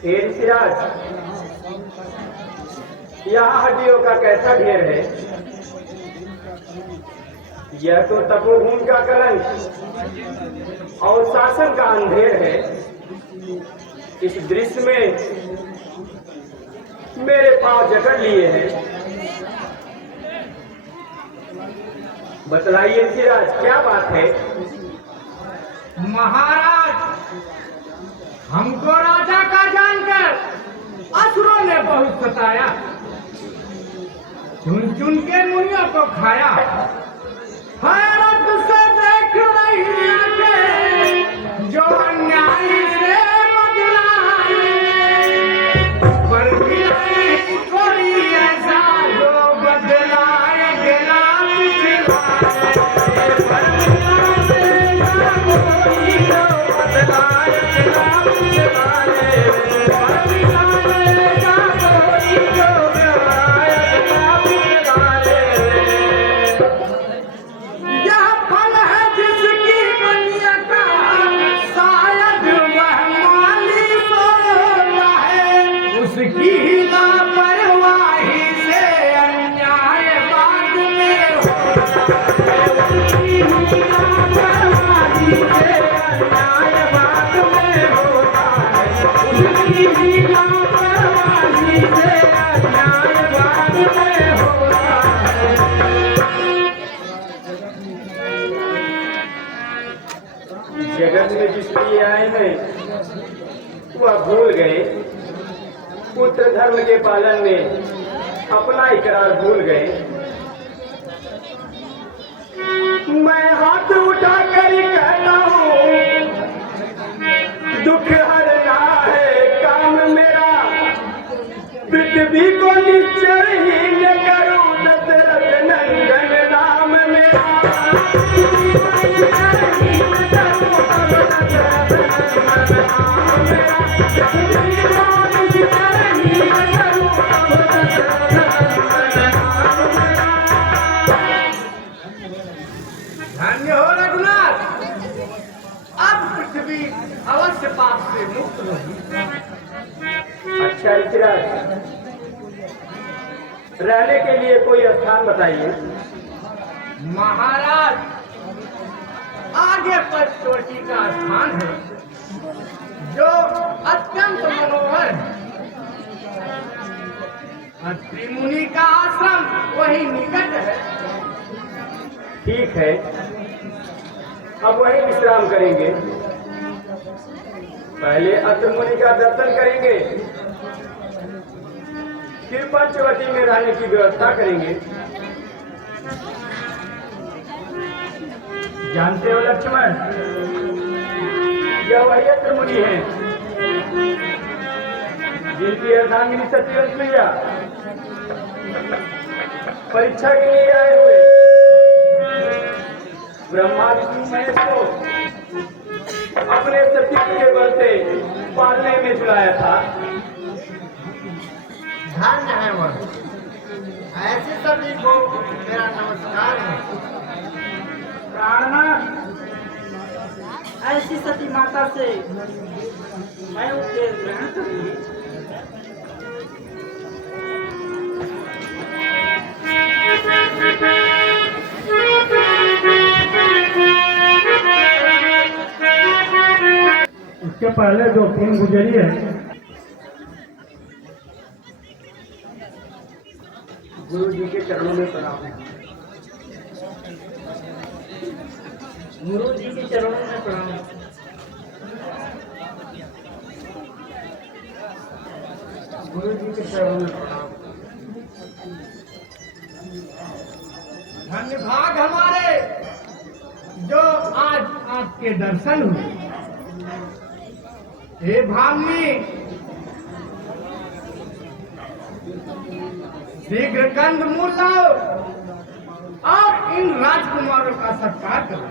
ऋषिराज, यहाँ हड्डियों का कैसा ढेर है। यह तो तपोभूमि का कलंक और शासन का अंधेर है। इस दृश्य में मेरे पांव जकड़ लिए हैं। बतलाइए ऋषिराज, क्या बात है। महाराज, हमको राजा का जानकर असुरों ने बहुत सताया, चुन चुन के मुनियों को खाया। हैरत से देख रही आंखें जो अन्याय से बदला है, पर मिला नहीं कोई ऐसा जो बदलाए गिला पिछला है। पर मिला नहीं कोई जो बदलाए गिला पिछला है। पर मिला नहीं कोई जो बदलाए गिला पिछला है। यह फल है जिसकी बनिया का शायद वह माली सोता है, उसकी ही लापरवाही से अन्याय बाद में होता है। उसकी ही लापरवाही से अन्याय बाद में होता है। उसकी ही लापरवाही से अन्याय बाद में होता है। जगत में जिसकी आए हैं वह भूल गए। पुत्र धर्म के पालन में अपना इकरार भूल गए। मैं हाथ उठा कर कहता हूँ, दुख हरना है काम मेरा। पृथ्वी को निश्चयहीन करूं, दशरथ नंदन नाम मेरा। धन्य हो रघुनाथ, अब पृथ्वी अवश्य पाप से मुक्त होगी। अच्छा ऋषिराज, रहने के लिए कोई स्थान बताइए। महाराज, आगे पर चोटी का स्थान है जो अत्यंत मनोहर है। अत्रि मुनि का आश्रम वही निकट है। ठीक है, अब वहीं विश्राम करेंगे। पहले अत्रि मुनि का दर्शन करेंगे, फिर पंचवटी में रहने की व्यवस्था करेंगे। जानते हो लक्ष्मण, यह वही अत्रि मुनि है जिनकी अर्धांगिनी सत्यवती मैया परीक्षा के लिए आए हुए ब्रह्मा विष्णु महेश को अपने सतीत्व के बल से पालने में झुलाया था। धन्य है वह, ऐसे सभी को मेरा नमस्कार है। प्राणनाथ, ऐसी सती माता से मैं उपदेश ग्रहण करूंगी। इसके पहले जो फिल्म गुजरी है, गुरु जी के चरणों में प्रणाम। गुरु जी के चरणों में प्रणाम। गुरु जी के चरणों में प्रणाम। धन्य भाग हमारे जो आज आपके दर्शन हुए। हे भामिनी, शीघ्र कंदमूल लाओ और इन राजकुमारों का सत्कार करो।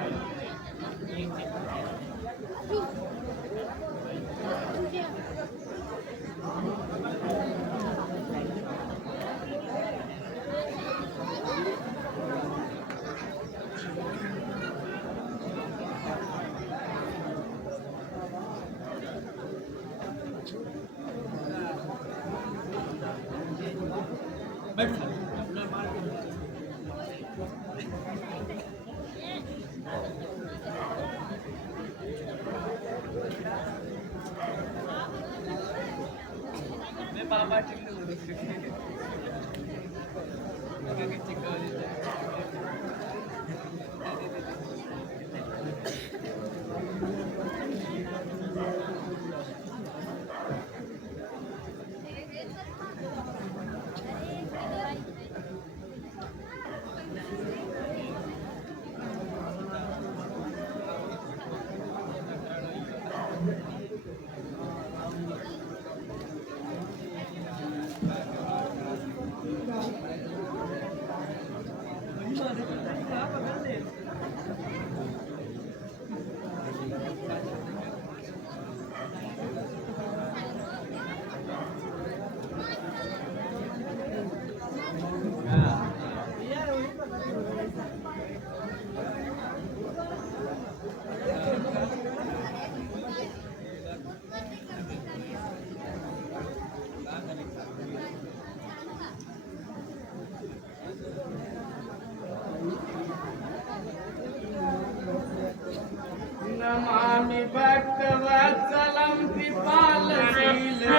नमामि भक्तवत्सलं कृपालशीलं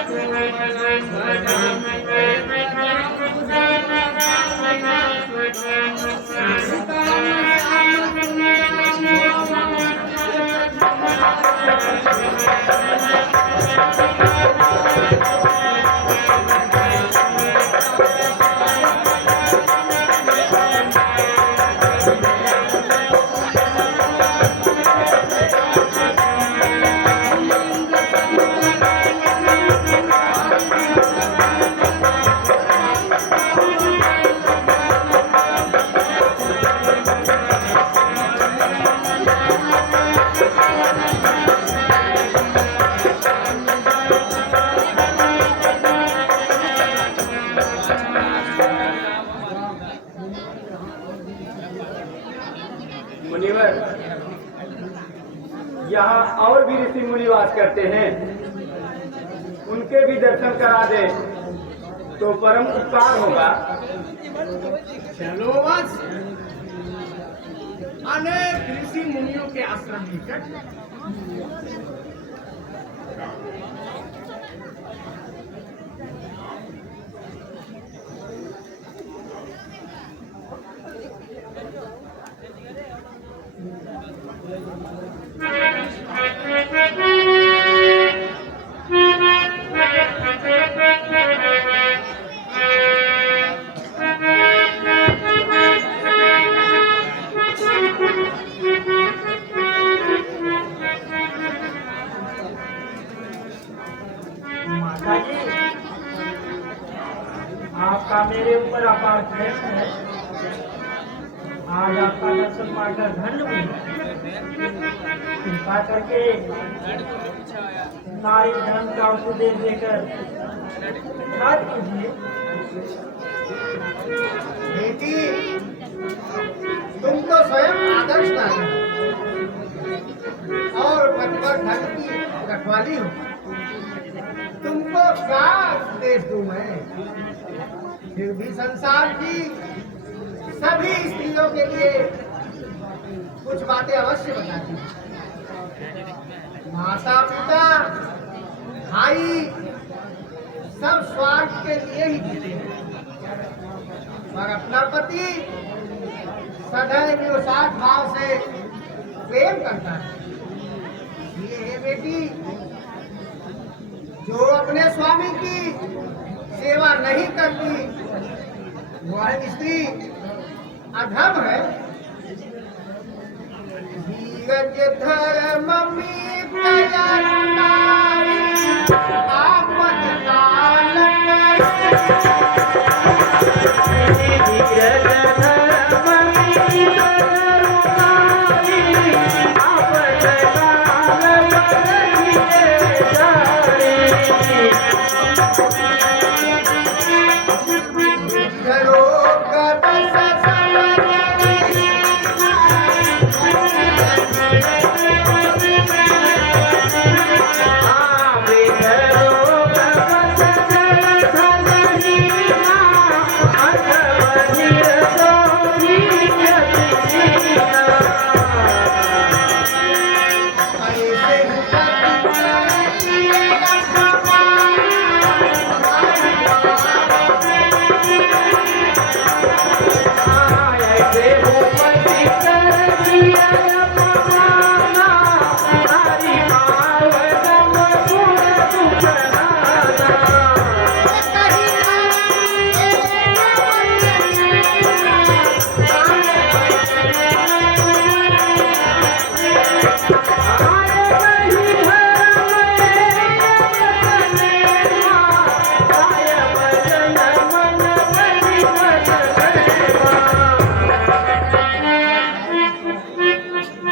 भजामि मुनिवर, यहाँ और भी ऋषि मुनि वास करते हैं, उनके भी दर्शन करा दे तो परम उपकार होगा। चलो बस, अनेक ऋषि मुनियों के आश्रम निकट माता जी, आपका मेरे ऊपर अपार प्रेम है। आज आपका दर्शन पाकर धन्य हुई। कृपा करके नारी धर्म का उपदेश देकर याद कीजिए। बेटी, तुम तो स्वयं आदर्श नारी और पतिव्रत धर्म की रखवाली हो। तुमको क्या उपदेश दूं मैं? फिर भी संसार की सभी स्त्रियों के लिए कुछ बातें अवश्य बताती हूँ। माता पिता भाई सब स्वार्थ के लिए ही जीते हैं, और अपना पति सदैव निस्वार्थ भाव से प्रेम करता है। ये है बेटी, जो अपने स्वामी की सेवा नहीं करती वह स्त्री अधम है। धीरज धर्म में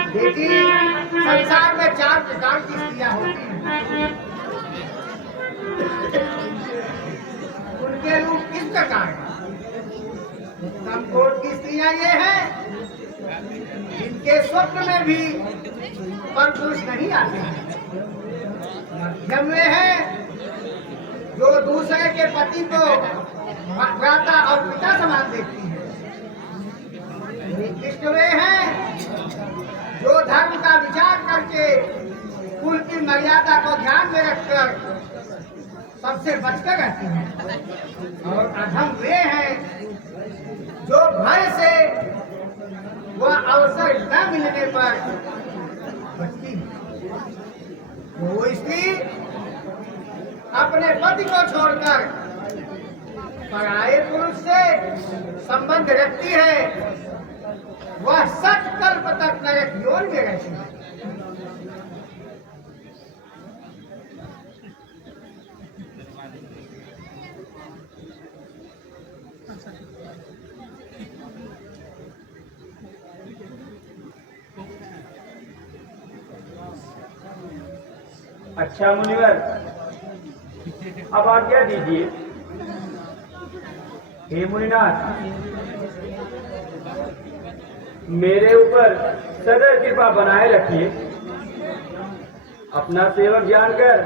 बेटी, संसार में 4 प्रकार की स्त्रियां होती हैं। उनके रूप किस प्रकार हैं? समकोट की स्त्रियां ये हैं जिनके स्वप्न में भी परपुरुष नहीं आते हैं। मध्यम वे हैं जो दूसरे के पति को भ्राता और पिता समान देखती है। निकृष्ट वे हैं जो धर्म का विचार करके कुल की मर्यादा को ध्यान में रखकर सबसे बचकर रहती हैं। और अधम वे हैं जो भय से वह अवसर न मिलने पर बचती है। वो स्त्री अपने पति को छोड़कर पराये पुरुष से संबंध रखती है, वह 60 कल्प तक नरक योनि में रहती है। अच्छा मुनिवर, अब आज्ञा दीजिए। हे मुनिनाथ, मेरे ऊपर सदा कृपा बनाए रखिए। अपना सेवक जानकर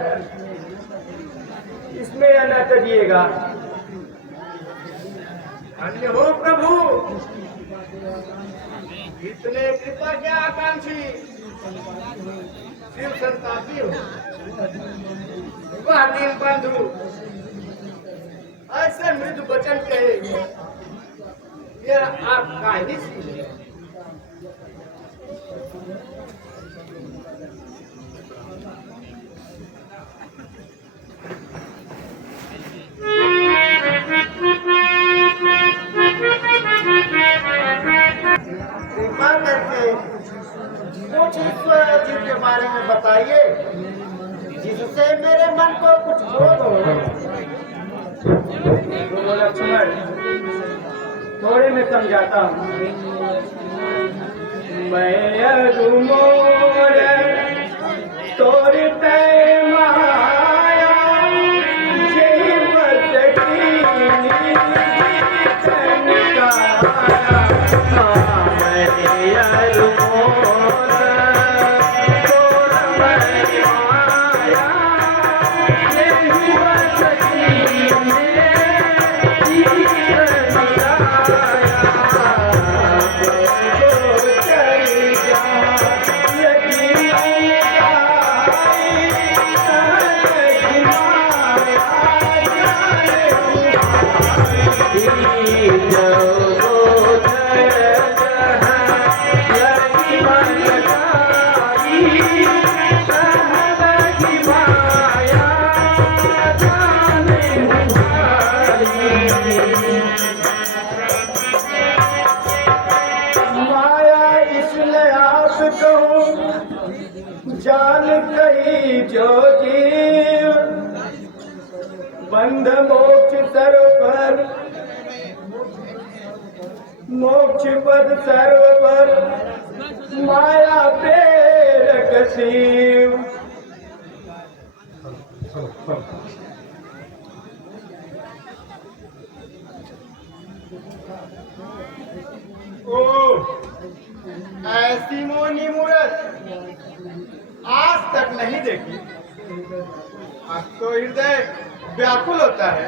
इसमें न तजिएगा। अन्य हो प्रभु, इतने कृपा क्या आकांक्षी शिव संतापी हो। वह नील बंधु ऐसे मृदु वचन कहे, यह आप काहे सुने? कृपा करके कुछ ईश्वर जी के बारे में बताइए जिससे मेरे मन को कुछ बोध हो। गुरु लक्ष्मण, थोड़े में समझाता हूँ। मैं अरुमोर तोर तय माया जीव सखी मैं अरुमोर तोर तय माया जीव सखी जान कही जो जीव बंध मोक्ष सर्वर मोक्ष पद सर्वर माया प्रेरक शिव। ओ ऐसी मोनी मूरत आज तक नहीं देखी। आज तो हृदय व्याकुल होता है,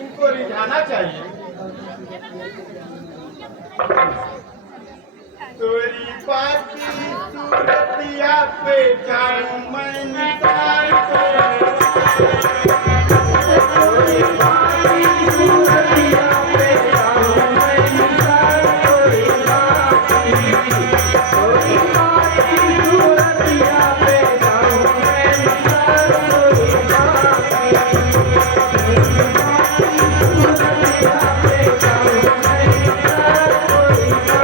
इनको रिझाना चाहिए। तोरी पाती सूरतिया पे जाऊं मैं निसार तोरी पाती सूरतिया पे जाऊं मैं निसार तोरी पाती सूरतिया पे जाऊं मैं निसार तोरी सूरतिया पे जाऊं मैं निसार तोरी पाती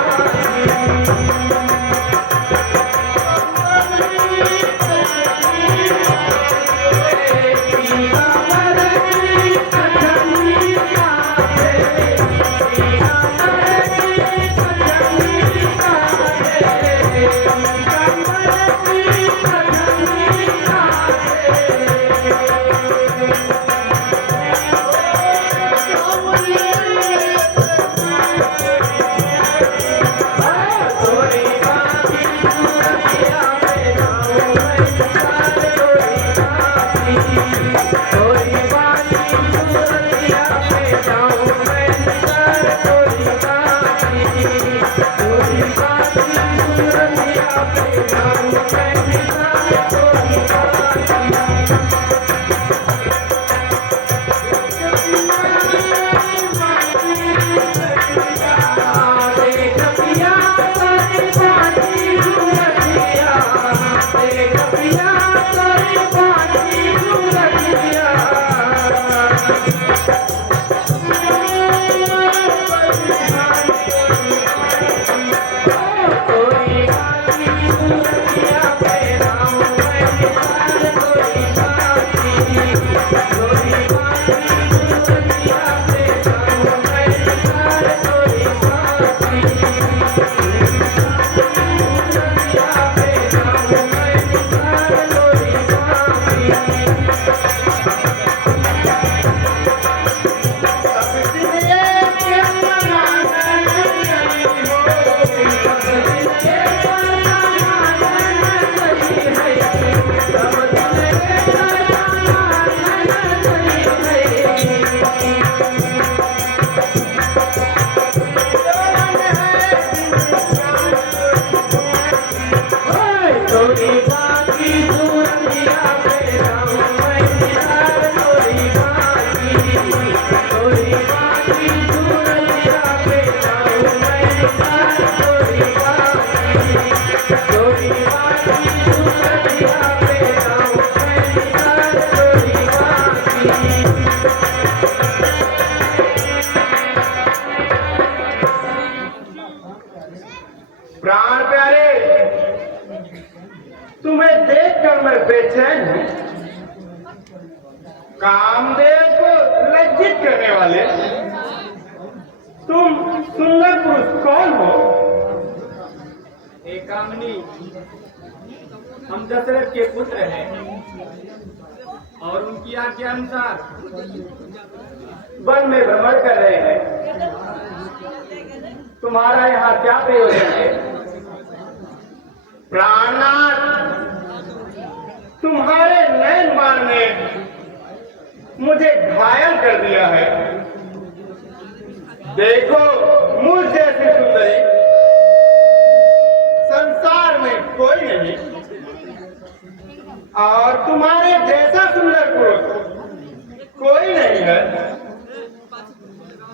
प्यारे, तुम्हें देखकर मैं बेचैन हूं। कामदेव को लज्जित करने वाले तुम सुंदर पुरुष कौन हो? एक कामनी, हम दशरथ के पुत्र हैं और उनकी आज्ञा अनुसार वन में भ्रमण कर रहे हैं। तुम्हारा यहाँ क्या प्रयोजन है? प्राणनाथ, तुम्हारे नैन बाण ने मुझे घायल कर दिया है। देखो, मुझ जैसी सुंदरी संसार में कोई नहीं और तुम्हारे जैसा सुंदर पुरुष कोई नहीं है।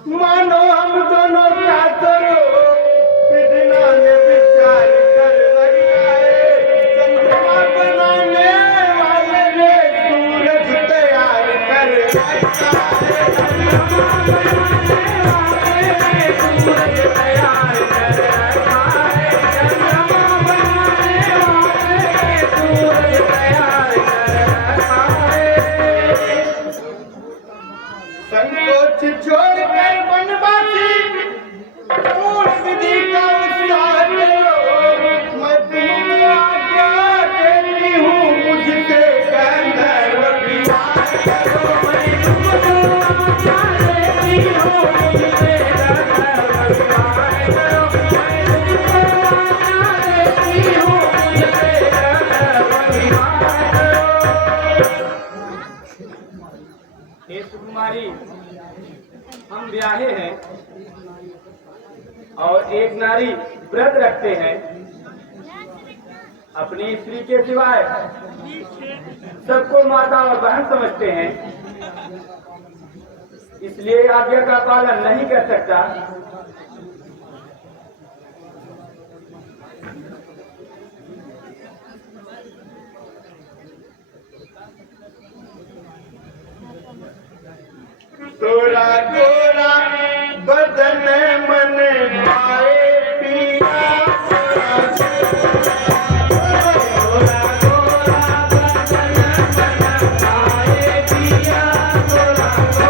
मानो हम दोनों का करो, विधना ने विचार कर लगाए। चंद्रमा बनाने वाले ने सूरज तैयार कर रखा है। चंद्रमा बनाने वाले ने सूरज तैयार कर रखा है। चंद्रमा बनाने वाले ने सूरज तैयार कर रखा है। संकोच छोड़कर वनवासी मूल विधि का उत्साह करो। मैं तुमको आज्ञा देती हूँ, मुझसे गंधर्व विवाह करो। मैं तुमको आज्ञा देती हूँ, मुझसे गंधर्व विवाह करो। मैं तुमको आज्ञा देती हूँ, मुझसे गंधर्व विवाह करो। हे सुकुमारी, हम ब्याहे हैं और एक नारी व्रत रखते हैं। अपनी स्त्री के सिवाय सबको माता और बहन समझते हैं, इसलिए आज्ञा का पालन नहीं कर सकता। तोरा गोरा बदन मन भाए पिया, तोरा गोरा बदन मन भाए पिया, तोरा गोरा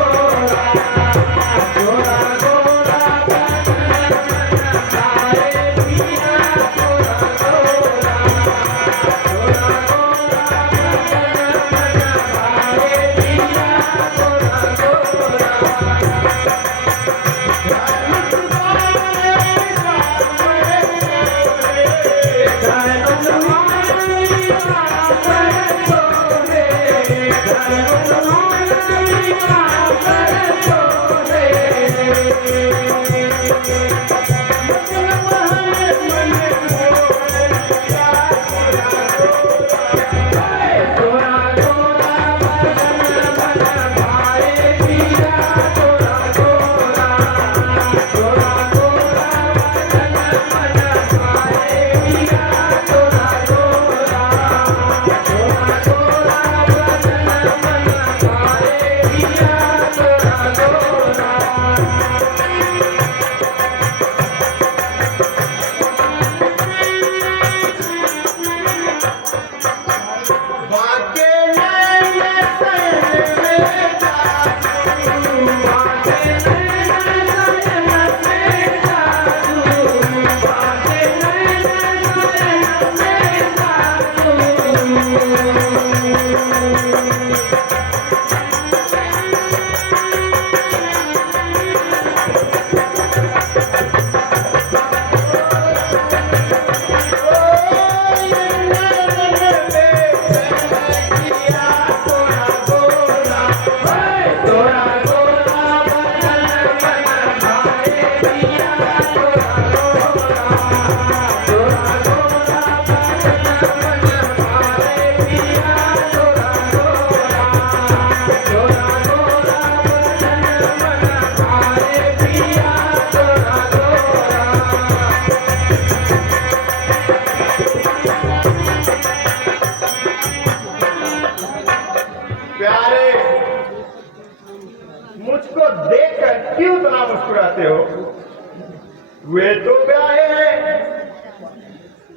बदन मन भाए पिया, तोरा गोरा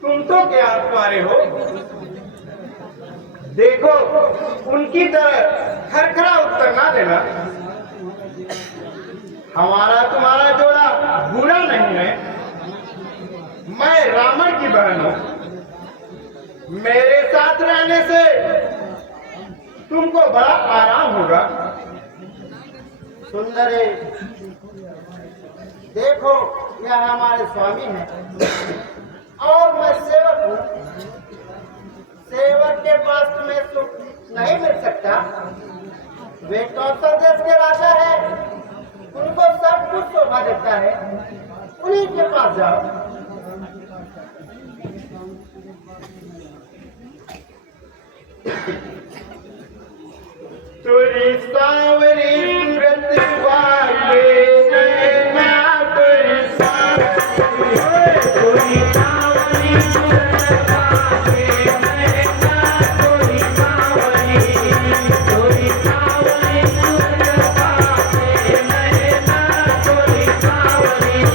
तुम तो क्या तुम्हारे हो? देखो उनकी तरह खरखरा उत्तर ना देना। हमारा तुम्हारा जोड़ा बुरा नहीं है। मैं रावण की बहन हूं। मेरे साथ रहने से तुमको बड़ा आराम होगा। सुंदरी, देखो यह हमारे स्वामी हैं और मैं सेवक हूँ। सेवक के पास तुम्हें सुख नहीं मिल सकता। वे कौशल देश के राजा है, उनको सब कुछ शोभा देता है। उन्हीं के पास जाओ। तुरी सांवरी सूरत वाले नैना, तुरी सांवरी सूरत वाले नैना, तुरी सांवरी सूरत वाले नैना, तुरी सांवरी।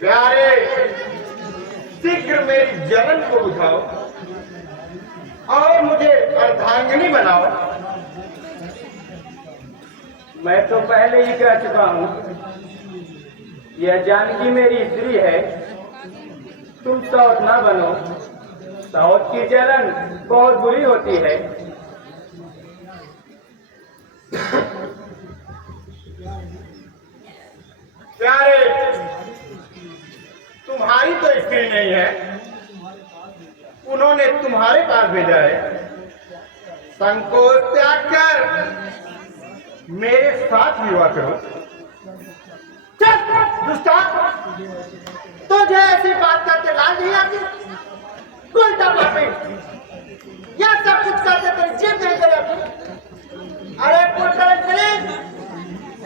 प्यारे, शीघ्र मेरी जलन को बुझाओ और मुझे अर्धांगिनी बनाओ। मैं तो पहले ही कह चुका हूं, यह जानकी मेरी स्त्री है। तुम सौत ना बनो। सौत की जलन बहुत बुरी होती है। प्यारे, तुम्हारी तो स्त्री नहीं है, उन्होंने तुम्हारे पास भेजा है। संकोच त्याग कर मेरे साथ विवाह करो। चल दुष्टा, तुझे ऐसी बात करते लाज नहीं आती? उल्टा पापी, यह सब कुछ करते तेरी जीत नहीं चलेगी। अरे पुत्र,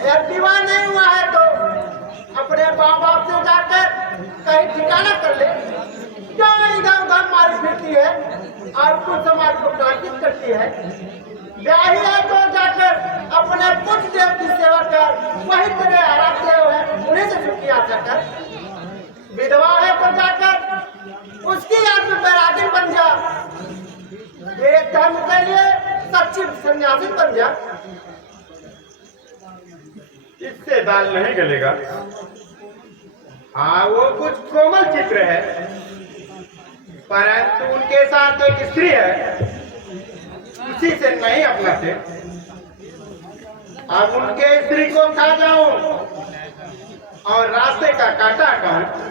यह विवाह नहीं हुआ है तो अपने माँ बाप से जाकर कहीं ठिकाना कर ले। क्यों इधर उधर मारी फिरती है और कुछ समाज को प्राचित करती है? ब्याही है तो जाकर अपने पुत्र देव की सेवा कर, वही तेरे आराध्य है, उन्हीं से छुट्टी हासिल कर। विधवा है तो जाकर उसकी याद में बैरागी बन जा। मेरे धर्म के लिए सच्ची सन्यासी बन जा। इससे दाल नहीं गलेगा। हाँ, वो कुछ कोमल चित्र है, परंतु उनके साथ एक स्त्री है, उसी से नहीं अपनाते। अब उनके स्त्री को खा जाऊं और रास्ते का काटा हटाऊं।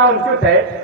करना अनुचित है।